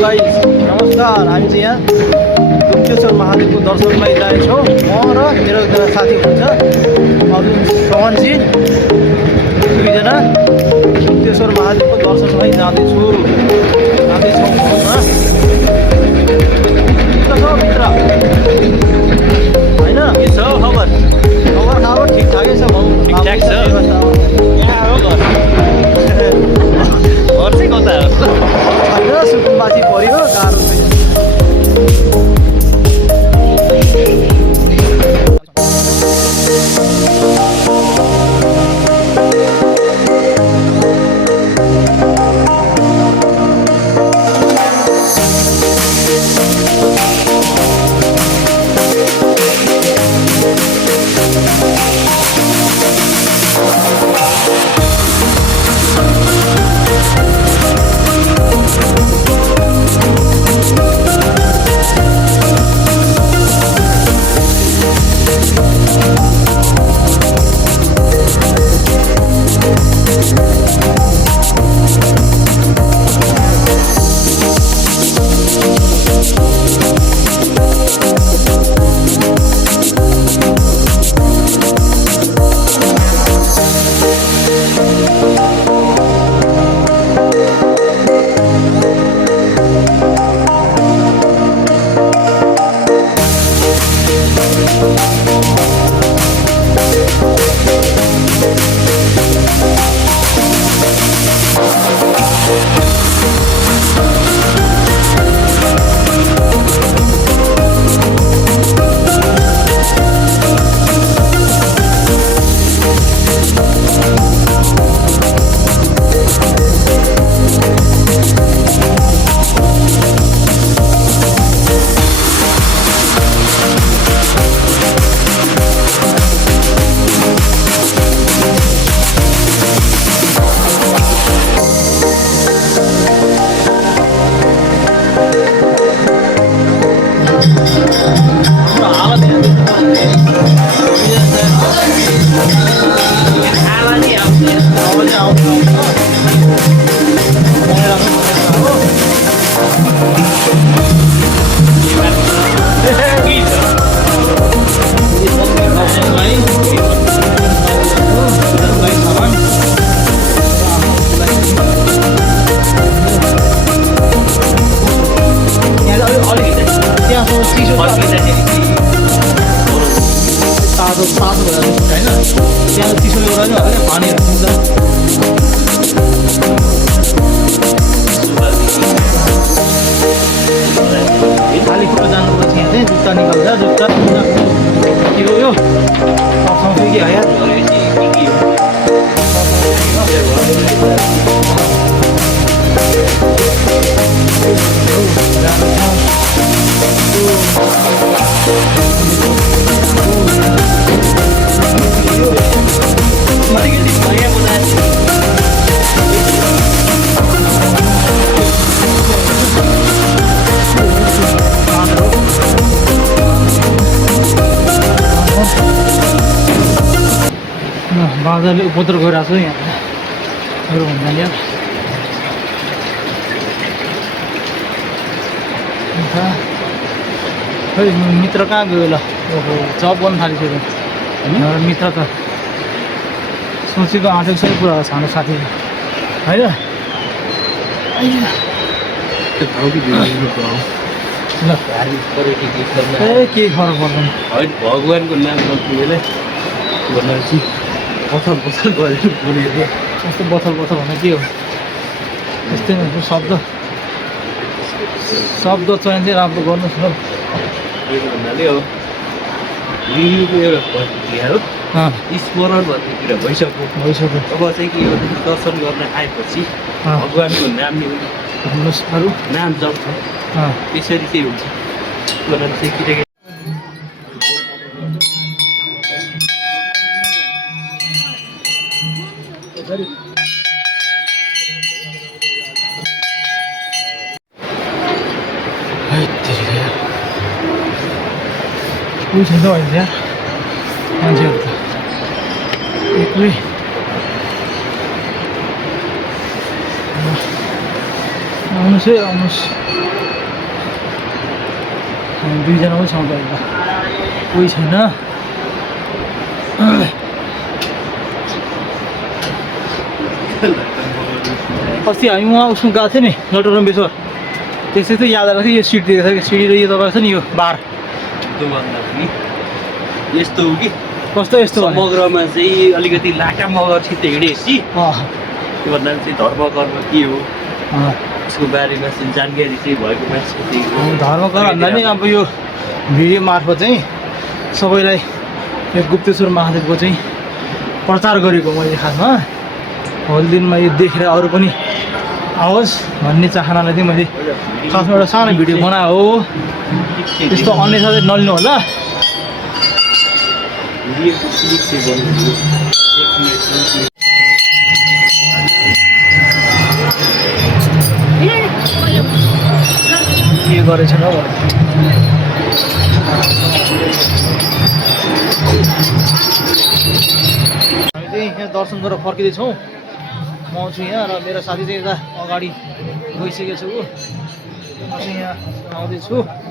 Guys नमस्कार। हामी चाहिँ यहाँ गुप्तेश्वर महादेवको दर्शनमा जाँदैछौँ। म र मेरो एकजना साथी हुनुहुन्छ अर्जुन सहनजी, दुईजना गुप्तेश्वर महादेवको दर्शनमा जाँदैछौँ भनौँ न मित्र होइन के छ खबर? खबर ठिकठाकै छ भनौँ। ठिकठाक छ। यहाँ हो घर चाहिँ कता हो? छैन, सुकुम्बासी पऱ्यो, गाह्रो छैन। तातो भएर होइन त्यहाँ चिसोले गर्दा पनि होइन पानीहरू पुग्छ। खाली खुट्टा जानुपर्छ। यहाँ चाहिँ जुत्ता निकाल्छ। जुत्ता के हो यो सँगसँगै कि आयो बाजारले उपद्रो गरिरहेको छु यहाँ मेरो भन्नाले खै मित्र कहाँ गयो ल? ओहो जब बन्द थालिसक्यो मेरो मित्र त सोचेको आँटेको सबै कुरा छ हाम्रो साथी होइन। ए केही फरक पर्दैन। भगवानको नाम नपुगेर भनेपछि बथल बथल गरेर बोलेको कस्तो बथल बथल भने के हो? यस्तै नै शब्द चयन चाहिँ राम्रो गर्नुहोस् न। के भन्नाले अब रिभ्यूको एउटा प्रतिक्रिया हो, स्मरण भन्ने कुरा भइसक्यो। अब चाहिँ के हो, दर्शन गर्न आएपछि भगवानको नाम नै भन्नुहोस् अरू नाम जप्छ, त्यसरी चाहिँ हुन्छ भनेर चाहिँ किनकि कोही छैन अहिले यार मान्छेहरू त एक्लै आउनुहोस् है आउनुहोस् हामी दुईजना पनि छौँ त कोही छैन अस्ति हामी उहाँ उसमा गएको थियो नि लटरम्बेश्वर त्यसै त याद आएको थियो यो सिट दिएको थियो सिडी र यो तपाईँको छ नि यो बार त्योभन्दा पनि यस्तो हो कि कस्तो यस्तो भने समग्रमा चाहिँ अलिकति लाटा मगरसित हिँडेपछि अँ त्योभन्दा चाहिँ धर्म कर्म के हो अँ यसको बारेमा चाहिँ जानकारी चाहिँ भएको मान्छे धर्मकर भन्दा नि अब यो भिडियो मार्फत चाहिँ सबैलाई यो गुप्तेश्वर महादेवको चाहिँ प्रचार गरेको मैले खासमा होल दिनमा यो देखेर अरू पनि आओस् भन्ने चाहनालाई चाहिँ मैले खासमा एउटा सानो भिडियो बनाएको हो त्यस्तो अन्यथा चाहिँ नलिनु होला के गरेछन् हौ हामी चाहिँ यहाँ दर्शन गरेर फर्किँदैछौँ म छु यहाँ र मेरो साथी चाहिँ यता अगाडि गइसकेको छु म चाहिँ यहाँ आउँदैछु